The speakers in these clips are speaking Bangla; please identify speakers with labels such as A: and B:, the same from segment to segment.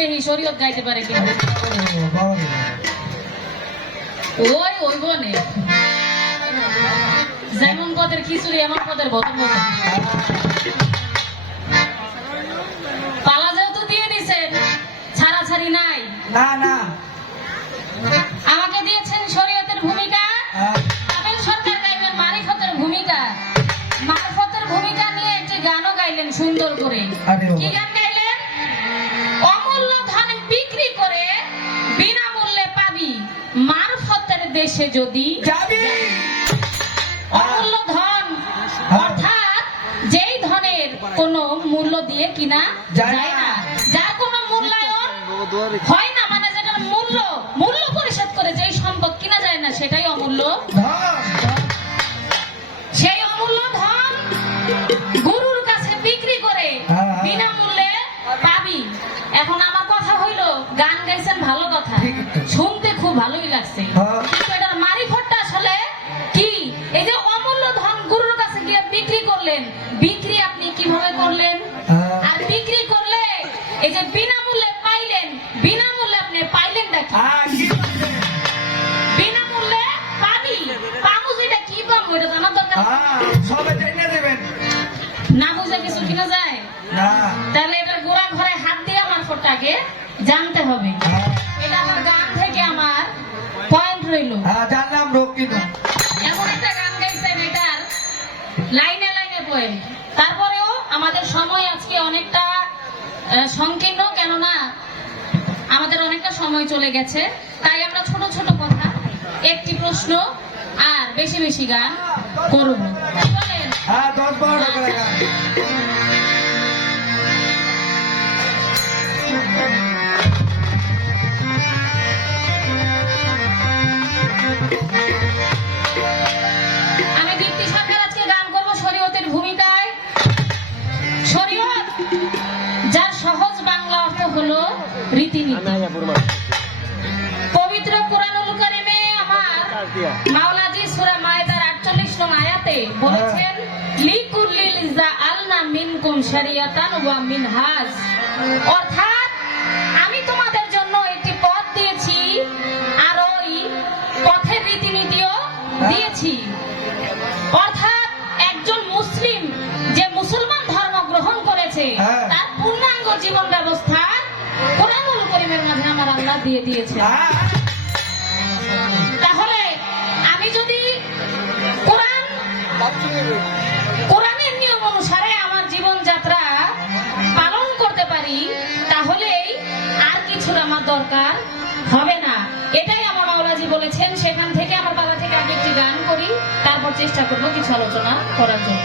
A: দেখি শরীয়ত গাইতে পারে কিনা
B: বাবা রে।
A: ওই ওই বনে। যেমন পদের খিচুড়ি এমন পদের পালা যেহেতু দিয়ে দিছেন ছাড়াছাড়ি নাই।
B: না না।
A: আমাকে দিয়েছেন শরীয়তের ভূমিকা।
B: হ্যাঁ,
A: আবেল সরকার গাইবেন মারিফতের ভূমিকা। মারফতের ভূমিকা নিয়ে একটি গানও গাইলেন সুন্দর করে। কি গান দেশে যদি অমূল্য ধন অর্থাৎ যেই ধনের কোনো মূল্য দিয়ে কিনা
B: যায় না।
A: যার কোনো মূল্যায়ন হয় না মানে যেটার মূল্য মূল্য পরিশোধ করে যেই সম্পদ কিনা যায় না সেটাই অমূল্য। সেই অমূল্য ধন বুঝে যায়? তাহলে এটার গোড়া ঘরে হাত দিয়ে আমার ফোটাকে জানতে হবে।
B: হ্যাঁ,
A: এটা আমার গান থেকে আমার পয়েন্ট রইল।
B: জানলাম রোগ
A: এমন একটা গান গাইছেন এটার লাইনে লাইনে পয়েন্ট তারপরেও আমাদের সময় আজকে অনেকটা সংকীর্ণ কেননা আমাদের অনেকটা সময় চলে গেছে। তাই আমরা ছোট ছোট কথা একটি প্রশ্ন আর বেশি বেশি গান করব
B: হ্যাঁ দশ বারোটা করে গান।
A: মিনকুম শারিয়াতান ওয়া মিনহাজ? অর্থাৎ আমি তোমাদের জন্য একটি পথ দিয়েছি আর ওই পথের রীতিনীতিও দিয়েছি। অর্থাৎ একজন মুসলিম যে মুসলমান ধর্ম গ্রহণ করেছে
B: হ্যাঁ।
A: তার পূর্ণাঙ্গ জীবন ব্যবস্থা কোরআনুল করিমের মাঝে আমার আল্লাহ দিয়ে দিয়েছে
B: হ্যাঁ,
A: তাহলে আমি যদি কোরআন কোরআনের আমার দরকার? হবে না। এটাই আমার মাওলাজি বলেছেন, সেখান থেকে আমার বাবা থেকে আমি একটি গান করি, তারপর চেষ্টা করব কিছু আলোচনা করার জন্য।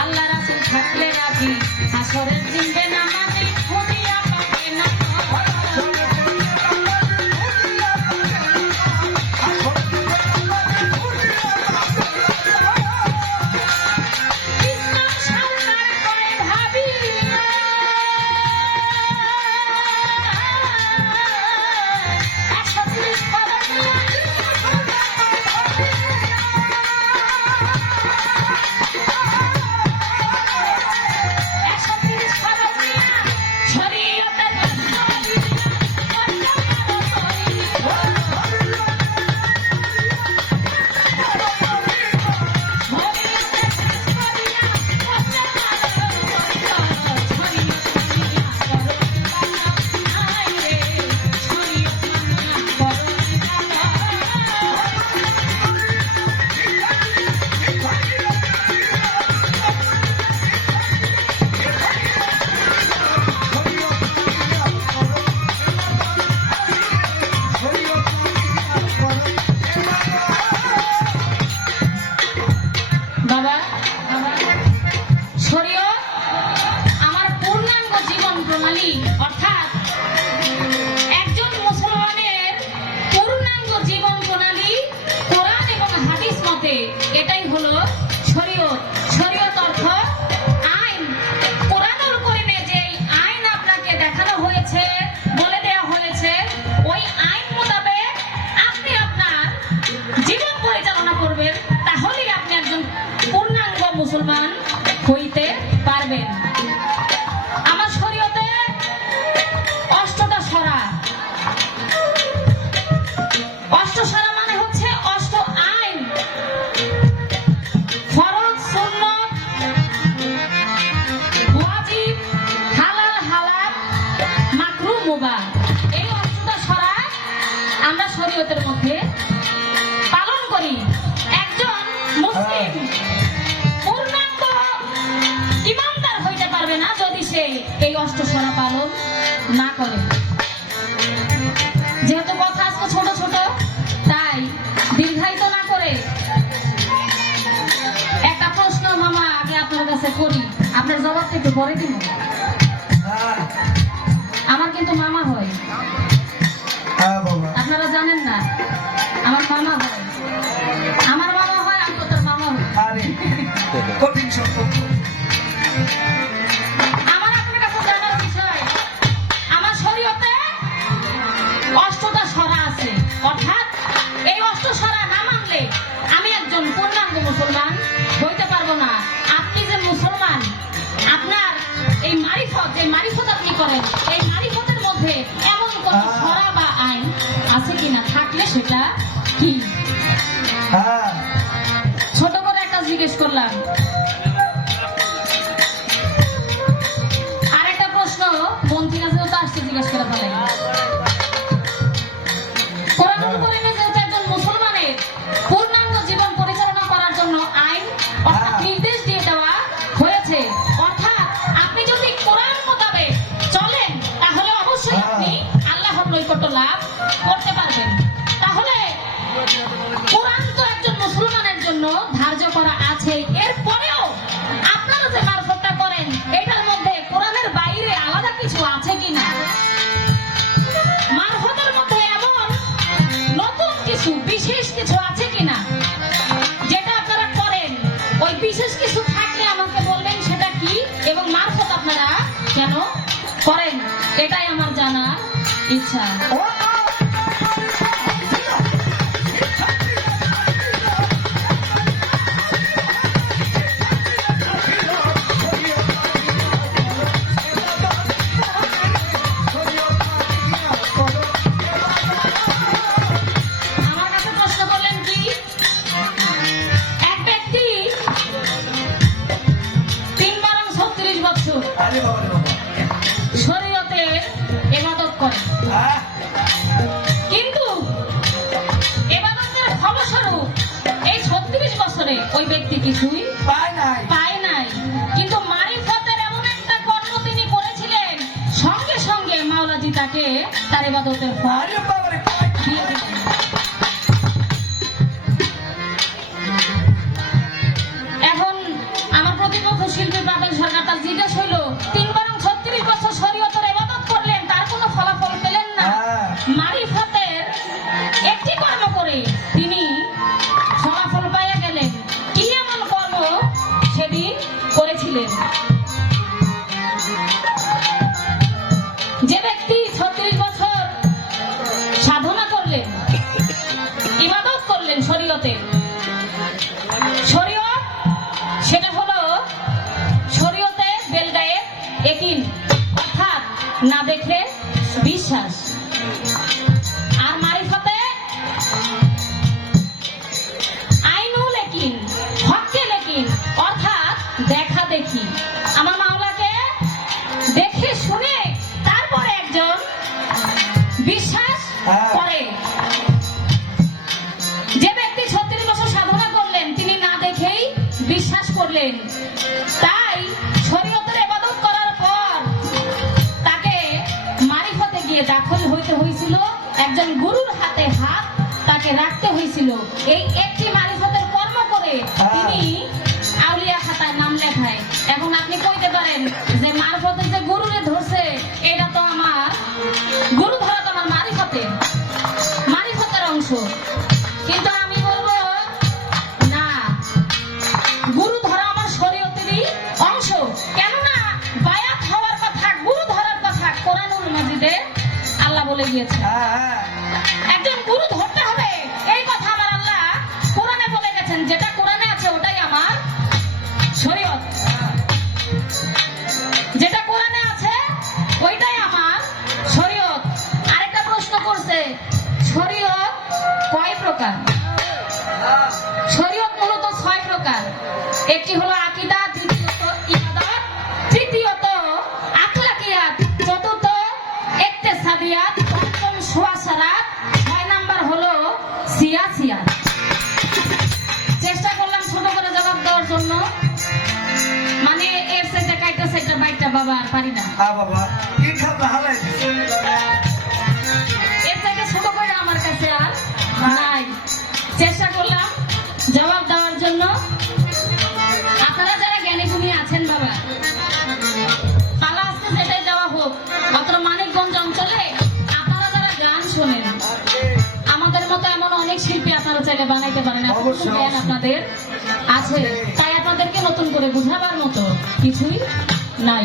A: আল্লাহ রাসুল থাকলে রাজি। আসরের দিন নামাজে খোদা এটাই হলো শরীয়ত শরীয়ত অর্থ করি আপনার জবাব থেকে পরে দিব। তার এবাদতের ফল এখন আমার প্রতিপক্ষ শিল্পী বাবেল সরকার তার জিজ্ঞেস হইল তিনবার ছত্রিশ বছর শরীয়তের করলেন তার কোনো ফলাফল পেলেন না? মারিফাতের একটি কর্ম করে তিনি ফলাফল পাইয়া গেলেন। কি এমন কর্ম সেদিন করেছিলেন? যে ব্যক্তি একজন গুরুর হাতে হাত তাকে রাখতে হয়েছিল। এই বাবা আর পারি না।
B: হ্যাঁ বাবা কি খাব হালাই
A: এর থেকে ছোট করে আমার কাছে আর নাই। চেষ্টা করলাম জবাব দেওয়ার জন্য। আপনারা যারা জ্ঞানী গুণী আছেন বাবা পালা আজকে যেটাই দেওয়া হোক অত্র মানিকগঞ্জ অঞ্চলে আপনারা যারা গান শোনেন আমাদের মতো এমন অনেক শিল্পী আপনারা চাইলে বানাইতে পারেন। জ্ঞান আপনাদের আছে। তাই আপনাদেরকে নতুন করে বুঝাবার মতো কিছুই নাই।